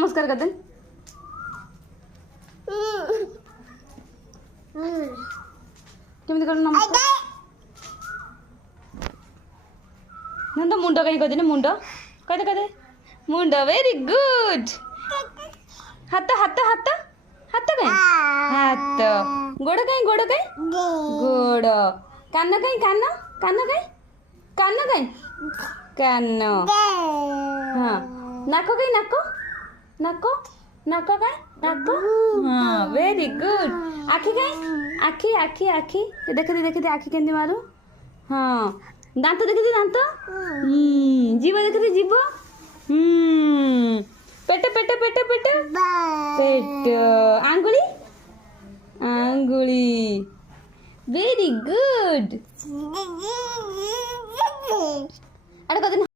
नमस्कार कर दे केମିତି कर नमस्कार नंद मुंड कहीं कहते मुंड कहते मुंड वेरी गुड हाथ हाथ हाथ हाथ कहीं हाथ गोड़ कहीं गोड़ कान कहीं कान कान कहीं कान कहीं कान हाँ नाक कहीं नाक नाक नाक कहीं नाक हाँ वेरी गुड आखि कहीं आखि आखि आखि देखते आखि केंदी मारू हाँ दांत देखते दांत जीव देखते जीव पेट पेट पेट पेट पेट आंगुली आंगुली वेरी गुड अरे कद